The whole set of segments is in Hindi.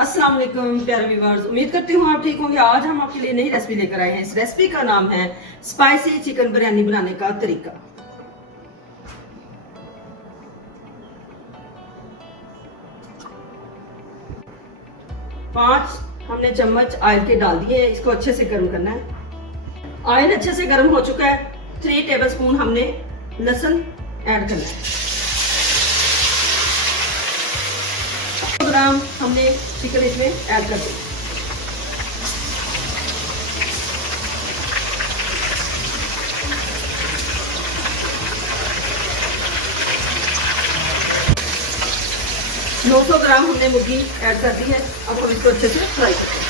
अस्सलाम वालेकुम प्यारे व्यूअर्स, उम्मीद करती हूँ आप ठीक होंगे। आज हम आपके लिए नई रेसिपी लेकर आए हैं। इस रेसिपी का नाम है स्पाइसी चिकन बिरयानी बनाने का तरीका। पांच हमने चम्मच ऑयल के डाल दिए हैं। इसको अच्छे से गर्म करना है। ऑयल अच्छे से गर्म हो चुका है। 3 टेबलस्पून हमने लहसुन ऐड करना है। 100 ग्राम हमने चिकन इसमें ऐड कर दिया। $900 ग्राम हमने मुर्गी ऐड कर दी है। अब हम इसको अच्छे से फ्राई करते हैं।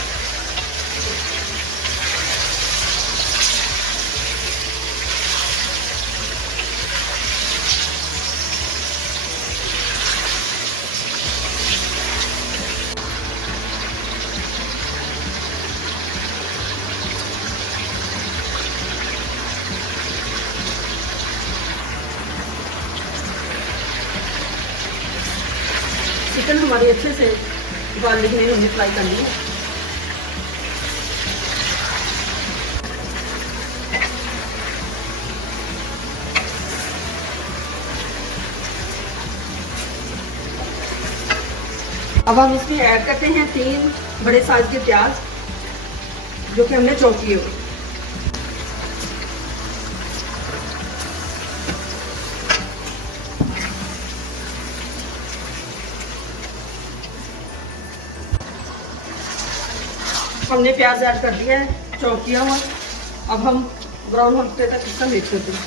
चिकन हमारी अच्छे से गार्लिक में हमने फ्राई करनी है। अब हम इसमें ऐड करते हैं 3 बड़े साइज के प्याज, जो कि हमने चॉप किए हुए। हमने प्याज ऐड कर दिया है चॉप किया हुआ। अब हम ब्राउन होने तक इसका मिक्स करते हैं।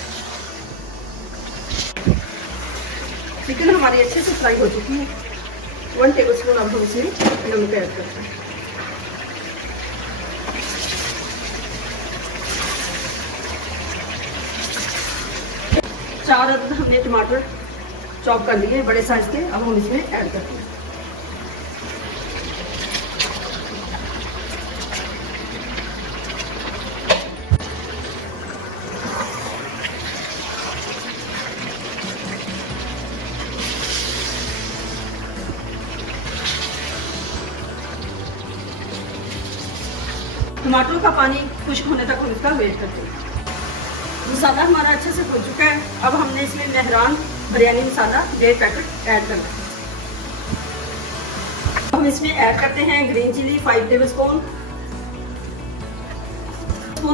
चिकन हमारी अच्छे से फ्राई हो चुकी है। 1 टेबलस्पून अब हम इसमें नमक ऐड करते हैं। चार अदद हमने टमाटर चॉप कर लिए बड़े साइज के। अब हम इसमें ऐड करते हैं। टमाटरों का पानी खुश्क होने तक हम इसका वेट करते हैं। मसाला हमारा अच्छे से भुन चुका है। अब हमने इसमें मेहरान बिरयानी मसाला 1.5 पैकेट ऐड करना है। हम इसमें ऐड करते हैं ग्रीन चिली 5 टेबलस्पून।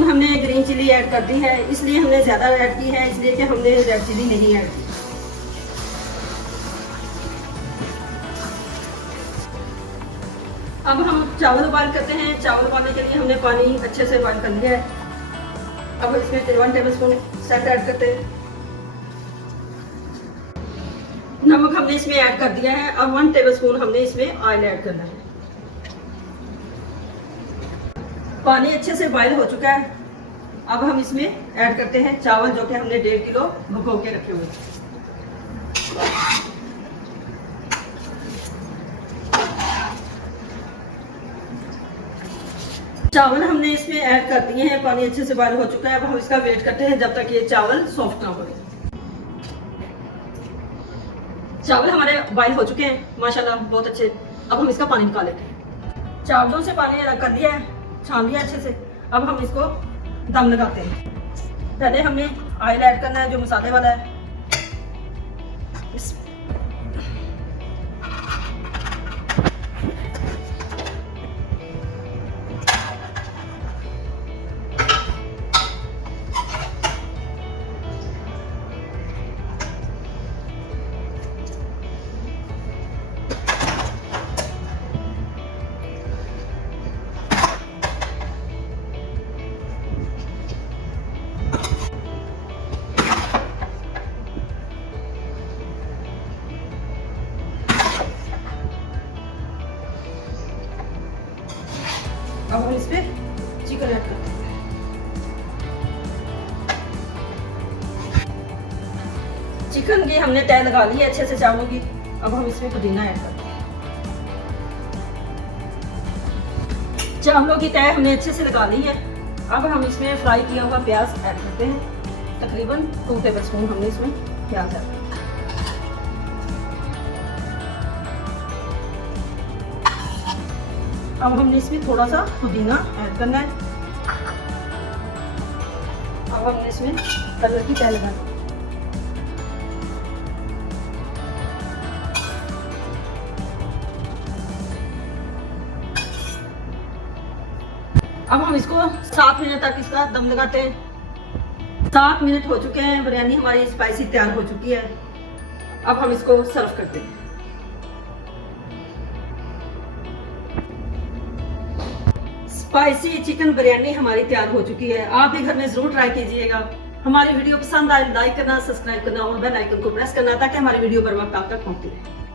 हमने ग्रीन चिली ऐड कर दी है, इसलिए हमने ज़्यादा ऐड की है, इसलिए कि हमने रेड चिली नहीं ऐड की। अब हम चावल उबाल करते हैं। चावल उबालने के लिए हमने पानी अच्छे से उबाल कर लिया है। अब इसमें 1 टेबलस्पून सॉल्ट ऐड करते हैं। नमक हमने इसमें ऐड कर दिया है। अब 1 टेबलस्पून हमने इसमें ऑयल ऐड करना है। पानी अच्छे से बॉयल हो चुका है। अब हम इसमें ऐड करते हैं चावल, जो कि हमने 1.5 किलो भिगो के रखे हुए हैं। चावल हमने इसमें ऐड कर दिए हैं। पानी अच्छे से बॉयल हो चुका है। अब हम इसका वेट करते हैं जब तक ये चावल सॉफ्ट ना हो। चावल हमारे बॉयल हो चुके हैं माशाल्लाह, बहुत अच्छे। अब हम इसका पानी निकाल लेते हैं। चावलों से पानी अलग कर लिया है, छान लिया अच्छे से। अब हम इसको दम लगाते हैं। पहले हमने ऑयल ऐड करना है, जो मसाले वाला है। अब हम इसमें चिकन ऐड करते हैं। चिकन की हमने तह लगा ली है अच्छे से चावलों की। अब हम इसमें पुदीना ऐड करते हैं। चावलों की तह हमने अच्छे से लगा ली है। अब हम इसमें फ्राई किया हुआ प्याज ऐड करते हैं। तकरीबन 2 टेबलस्पून हमने इसमें प्याज ऐड किया। अब हमने इसमें थोड़ा सा पुदीना ऐड करना है। अब हमने इसमें कलर की तह लगानी है। अब हम इसको 7 मिनट तक इसका दम लगाते हैं। 7 मिनट हो चुके हैं, बिरयानी हमारी स्पाइसी तैयार हो चुकी है। अब हम इसको सर्व करते हैं। स्पाइसी चिकन बिरयानी हमारी तैयार हो चुकी है। आप भी घर में जरूर ट्राई कीजिएगा। हमारी वीडियो पसंद आए लाइक करना, सब्सक्राइब करना और बेल आइकन को प्रेस करना ताकि हमारी वीडियो बर वक्त आप तक पहुंचती रहे।